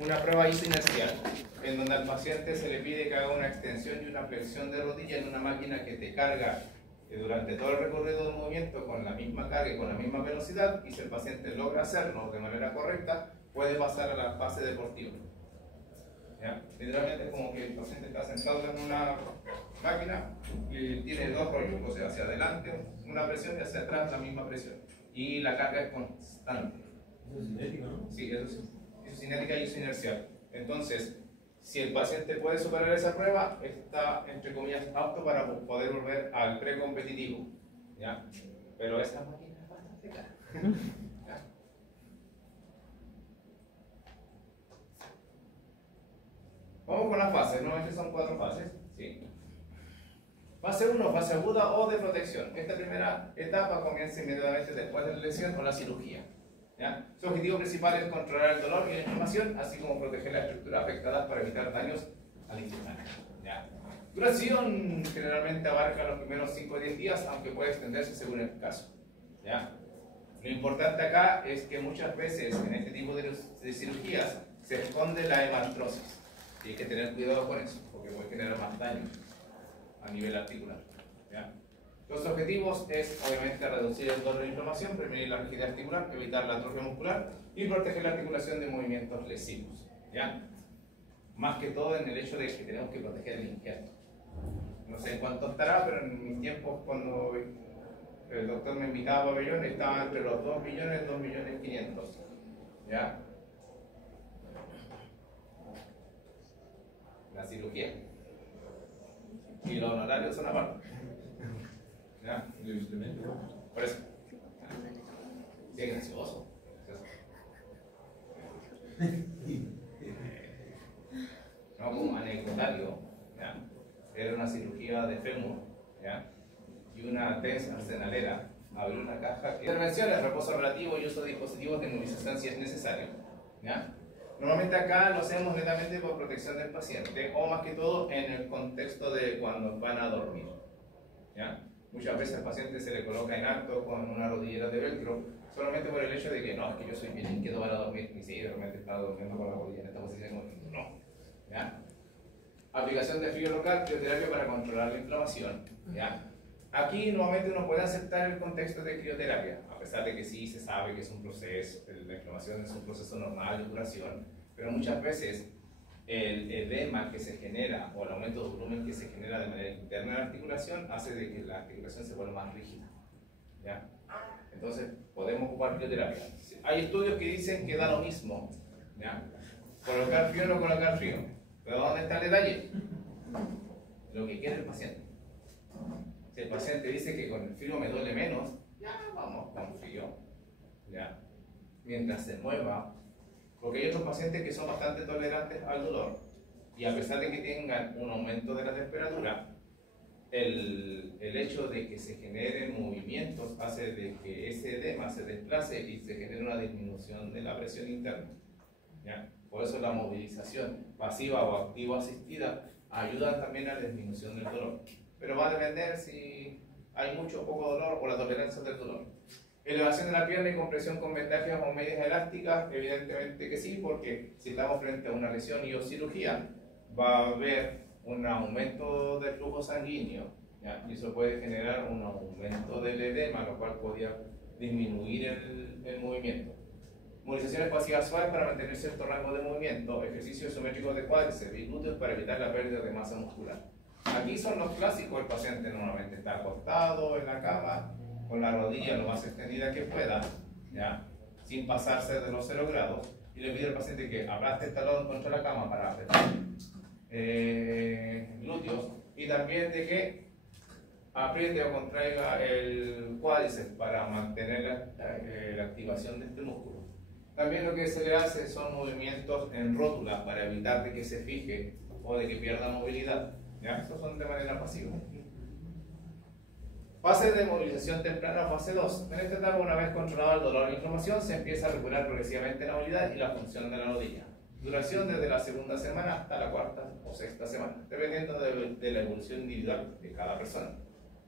una prueba isoinercial, en donde al paciente se le pide que haga una extensión y una flexión de rodilla en una máquina que te carga durante todo el recorrido del movimiento con la misma carga y con la misma velocidad, y si el paciente logra hacerlo de manera correcta, puede pasar a la fase deportiva. ¿Ya? Literalmente es como que el paciente está sentado en una máquina y tiene dos rollos, o sea, hacia adelante una presión y hacia atrás la misma presión. Y la carga es constante. Eso es cinético, ¿no? Sí, eso sí. Eso es cinética y eso es inercial. Entonces, si el paciente puede superar esa prueba, está, entre comillas, apto para poder volver al precompetitivo. ¿Ya? Pero esa máquina es bastante cara. ¿Ya? Vamos con las fases. Normalmente son 4 fases. Sí. Fase 1, fase aguda o de protección. Esta primera etapa comienza inmediatamente después de la lesión o la cirugía. ¿Ya? Su objetivo principal es controlar el dolor y la inflamación, así como proteger la estructura afectada para evitar daños al intestino. ¿Ya? Duración generalmente abarca los primeros 5 o 10 días, aunque puede extenderse según el caso. ¿Ya? Lo importante acá es que muchas veces en este tipo de cirugías se esconde la hemartrosis. Y hay que tener cuidado con eso, porque puede generar más daño a nivel articular. ¿Ya? Los objetivos es obviamente reducir el dolor e inflamación, prevenir la rigidez articular, evitar la atrofia muscular y proteger la articulación de movimientos lesivos. ¿Ya? Más que todo en el hecho de que tenemos que proteger el injerto. No sé en cuánto estará, pero en mis tiempos cuando el doctor me invitaba a pabellón estaba entre los 2 millones y 2 millones 500. ¿Ya? La cirugía. Y los honorarios son aparte. ¿Ya? Por eso. Sí, gracioso. No, como anecdotario, ¿ya? Era una cirugía de fémur, ¿ya? Y una TENS arsenalera abrió una caja. Intervenciones, reposo relativo y uso de dispositivos de inmunización si es necesario, ¿ya? Normalmente acá lo hacemos netamente por protección del paciente o más que todo en el contexto de cuando van a dormir, ¿ya? Muchas veces al paciente se le coloca en acto con una rodillera de velcro solamente por el hecho de que no, es que yo soy bien inquieto para dormir y sí, realmente está durmiendo con la rodilla en esta posición, no. ¿Ya? Aplicación de frío local, crioterapia para controlar la inflamación. ¿Ya? Aquí nuevamente uno puede aceptar el contexto de crioterapia, a pesar de que sí se sabe que es un proceso, la inflamación es un proceso normal de duración, pero muchas veces el edema que se genera o el aumento de volumen que se genera de manera interna en la articulación hace de que la articulación se vuelva más rígida. ¿Ya? Entonces podemos ocupar crioterapia. Hay estudios que dicen que da lo mismo, ¿ya? Colocar frío o no colocar frío. Pero ¿dónde está el detalle? Lo que quiere el paciente. Si el paciente dice que con el frío me duele menos, ya vamos con frío. ¿Ya? Mientras se mueva. Porque hay otros pacientes que son bastante tolerantes al dolor y a pesar de que tengan un aumento de la temperatura, el hecho de que se generen movimientos hace de que ese edema se desplace y se genere una disminución de la presión interna. ¿Ya? Por eso la movilización pasiva o activa asistida ayuda también a la disminución del dolor. Pero va a depender si hay mucho o poco dolor o la tolerancia del dolor. Elevación de la pierna y compresión con vendajes o medias elásticas, evidentemente que sí, porque si estamos frente a una lesión y o cirugía, va a haber un aumento del flujo sanguíneo, ¿ya? Y eso puede generar un aumento del edema, lo cual podría disminuir el movimiento. Movilizaciones pasivas suaves para mantener cierto rango de movimiento, ejercicios isométricos de cuádriceps y glúteos para evitar la pérdida de masa muscular. Aquí son los clásicos, el paciente normalmente está acostado en la cama, con la rodilla lo más extendida que pueda, ¿ya? Sin pasarse de los 0 grados, y le pide al paciente que aplaste el talón contra la cama para apretar glúteos, y también de que apriete o contraiga el cuádriceps para mantener la activación de este músculo. También lo que se le hace son movimientos en rótula para evitar de que se fije o de que pierda movilidad, ¿ya? Estos son de manera pasiva. Fase de movilización temprana, fase 2. En esta etapa, una vez controlado el dolor y la inflamación, se empieza a recuperar progresivamente la movilidad y la función de la rodilla. Duración desde la segunda semana hasta la cuarta o sexta semana, dependiendo de la evolución individual de cada persona.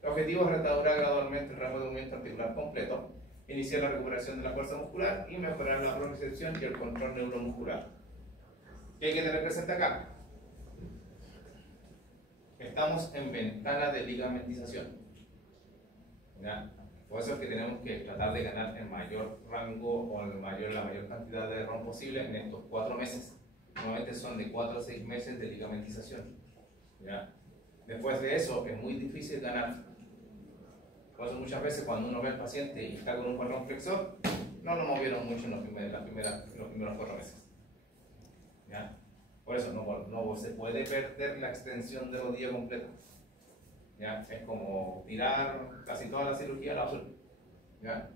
El objetivo es restaurar gradualmente el rango de movimiento articular completo, iniciar la recuperación de la fuerza muscular y mejorar la propriocepción y el control neuromuscular. ¿Qué hay que tener presente acá? Estamos en ventana de ligamentización. ¿Ya? Por eso es que tenemos que tratar de ganar el mayor rango o la mayor cantidad de ROM posible en estos 4 meses. Normalmente son de 4 a 6 meses de ligamentización. ¿Ya? Después de eso es muy difícil ganar. Por eso muchas veces cuando uno ve al paciente y está con un cordón flexor, no lo movieron mucho en los primeros 4 meses. ¿Ya? Por eso no se puede perder la extensión de rodilla completa. ¿Ya? Es como tirar casi toda la cirugía a la basura. ¿Ya?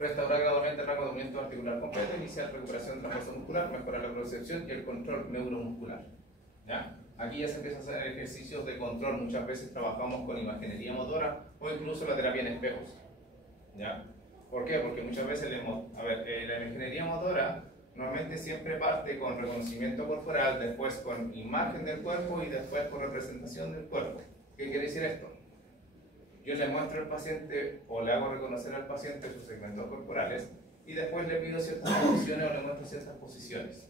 Restaurar gradualmente el rango de movimiento articular completo, iniciar recuperación de la fuerza muscular, mejorar la propriocepción y el control neuromuscular. ¿Ya? Aquí ya se empieza a hacer ejercicios de control. Muchas veces trabajamos con imaginería motora o incluso la terapia en espejos. ¿Ya? ¿Por qué? Porque muchas veces la imaginería motora normalmente siempre parte con reconocimiento corporal, después con imagen del cuerpo y después con representación del cuerpo. ¿Qué quiere decir esto? Yo le muestro al paciente o le hago reconocer al paciente sus segmentos corporales y después le pido ciertas posiciones o le muestro ciertas posiciones,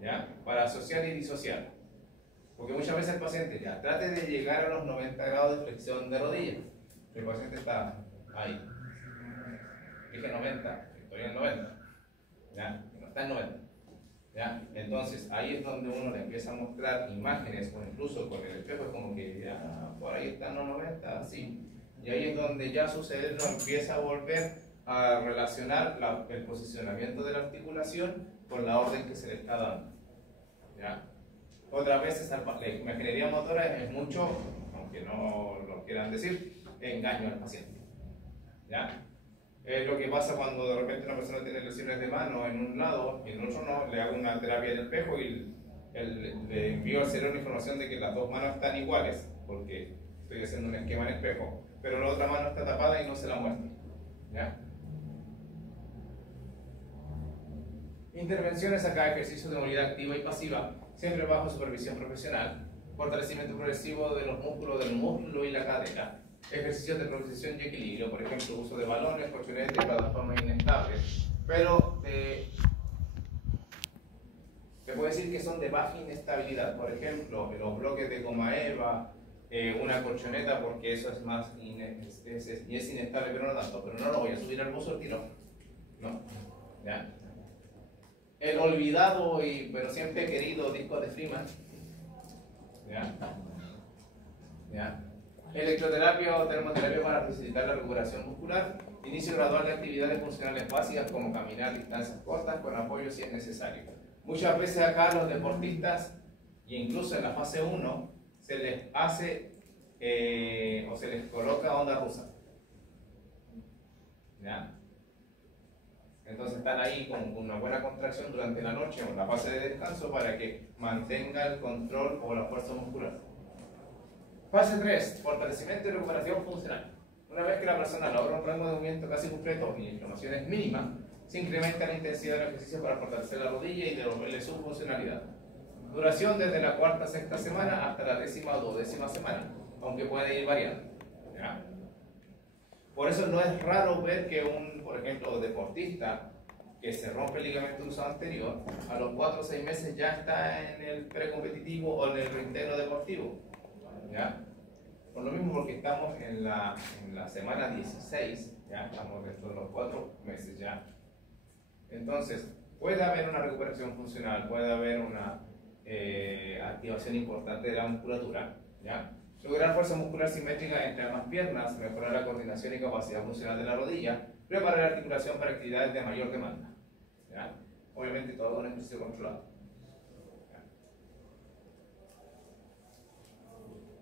¿ya? Para asociar y disociar. Porque muchas veces el paciente ya trate de llegar a los 90 grados de flexión de rodilla. El paciente está ahí. Dije 90, estoy en 90. ¿Ya? No está en 90. ¿Ya? Entonces ahí es donde uno le empieza a mostrar imágenes o incluso con el espejo es como que ya por ahí están los 90, así. Y ahí es donde ya su cerebro empieza a volver a relacionar el posicionamiento de la articulación con la orden que se le está dando. ¿Ya? Otras veces la imaginería motora es mucho, aunque no lo quieran decir, engaño al paciente. ¿Ya? Es lo que pasa cuando de repente una persona tiene lesiones de mano en un lado y en el otro no, le hago una terapia en el espejo y le envío al cerebro información de que las dos manos están iguales, porque estoy haciendo un esquema en espejo, pero la otra mano está tapada y no se la muestro. ¿Ya? Intervenciones acá, ejercicios de movilidad activa y pasiva, siempre bajo supervisión profesional, fortalecimiento progresivo de los músculos del muslo y la cadera, ejercicios de propriocepción y equilibrio, por ejemplo, uso de balones, colchonetas y plataformas inestables, pero te puedo decir que son de baja inestabilidad, por ejemplo, los bloques de goma eva, una colchoneta, porque eso es más es inestable, pero no tanto, pero no lo voy a subir al buzo al tiro, ¿no? ¿Ya? El olvidado pero siempre querido disco de Freeman. ¿Ya? ¿Ya? Electroterapia o termoterapia para facilitar la recuperación muscular. Inicio gradual de actividades funcionales básicas como caminar distancias cortas con apoyo si es necesario. Muchas veces acá a los deportistas, e incluso en la fase 1, se les hace o se les coloca onda rusa. ¿Ya? Entonces están ahí con una buena contracción durante la noche o la fase de descanso para que mantenga el control o la fuerza muscular. Fase 3, fortalecimiento y recuperación funcional. Una vez que la persona logra un rango de movimiento casi completo y la inflamación es mínima, se incrementa la intensidad del ejercicio para fortalecer la rodilla y devolverle su funcionalidad. Duración desde la 4ª a 6ª semana hasta la 10ª o 12ª semana, aunque puede ir variando. ¿Ya? Por eso no es raro ver que por ejemplo, deportista que se rompe el ligamento cruzado anterior, a los 4 o 6 meses ya está en el precompetitivo o en el reintegro deportivo. ¿Ya? Por lo mismo, porque estamos en la semana 16, ya estamos dentro de los 4 meses ya. Entonces, puede haber una recuperación funcional, puede haber una activación importante de la musculatura, ¿ya? Lograr fuerza muscular simétrica entre ambas piernas, mejorar la coordinación y capacidad funcional de la rodilla, preparar la articulación para actividades de mayor demanda, ¿ya? Obviamente todo con ejercicio controlado.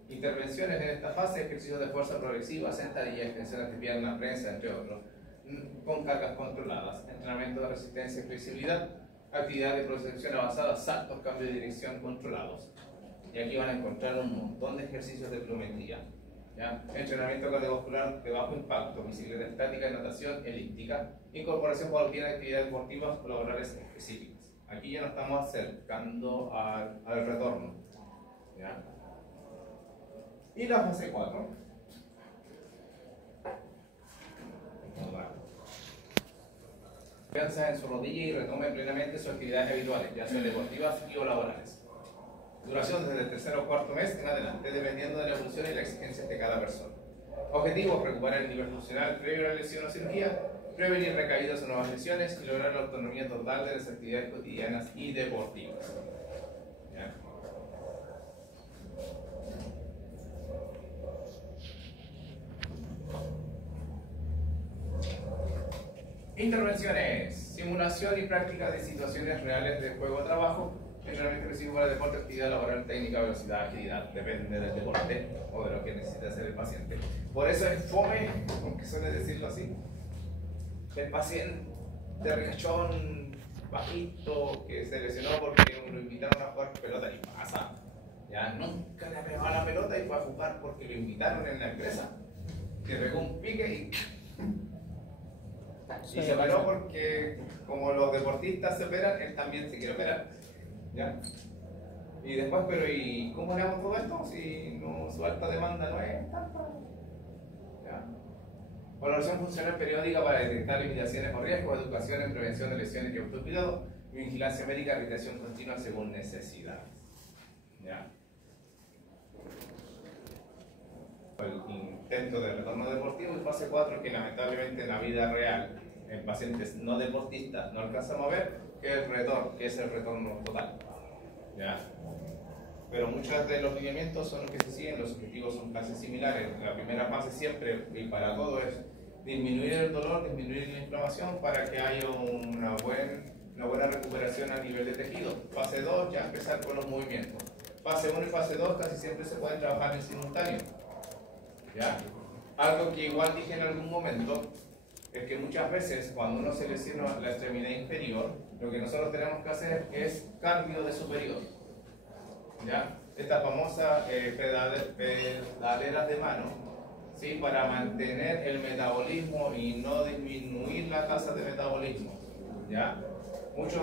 Intervenciones en esta fase, ejercicios de fuerza progresiva, sentadillas, extensiones de pierna, prensa, entre otros, con cargas controladas, entrenamiento de resistencia y flexibilidad, actividad de proyección avanzada, saltos, cambio de dirección controlados. Y aquí van a encontrar un montón de ejercicios de pliometría. ¿Ya? Entrenamiento cardiovascular de bajo impacto, bicicleta estática, natación, elíptica, incorporación de cualquier actividad deportiva o laborales específicas. Aquí ya nos estamos acercando al retorno. ¿Ya? Y la fase 4. confianza en su rodilla y retome plenamente sus actividades habituales, ya sean deportivas y o laborales. Duración desde el tercer o cuarto mes en adelante, dependiendo de la evolución y las exigencias de cada persona. Objetivo: recuperar el nivel funcional previo a la lesión o cirugía, prevenir recaídas o nuevas lesiones y lograr la autonomía total de las actividades cotidianas y deportivas. ¿Ya? Intervenciones: simulación y práctica de situaciones reales de juego o trabajo, generalmente recibo para deporte, actividad laboral, técnica, velocidad, agilidad, depende del deporte o de lo que necesita hacer el paciente. Por eso es fome, aunque suele decirlo así, el paciente de ricachón, bajito, que se lesionó porque lo invitaron a jugar pelota y pasa. Ya nunca le pegó a la pelota y fue a jugar porque lo invitaron en la empresa. Que pegó un pique y se operó porque, como los deportistas se operan, él también se quiere operar. ¿Ya? Y después, pero ¿y cómo le hago todo esto si no, su alta demanda no es tanta? ¿Ya? Valoración funcional periódica para detectar limitaciones o riesgos, educación en prevención de lesiones y autocuidado, y vigilancia médica, rehabilitación continua según necesidades. ¿Ya? El intento de retorno deportivo y fase 4, que lamentablemente en la vida real en pacientes no deportistas no alcanzamos a ver, que es el retorno total. ¿Ya? Pero muchos de los lineamientos son los que se siguen, los objetivos son casi similares. La primera fase siempre y para todo es disminuir el dolor, disminuir la inflamación para que haya una buena recuperación a nivel de tejido. Fase 2, ya empezar con los movimientos. Fase 1 y fase 2 casi siempre se pueden trabajar en simultáneo. ¿Ya? Algo que igual dije en algún momento es que muchas veces cuando uno se lesiona la extremidad inferior, lo que nosotros tenemos que hacer es cambio de superior. ¿Ya? Esta famosa pedaleras de mano, ¿sí? Para mantener el metabolismo y no disminuir la tasa de metabolismo. ¿Ya? Muchos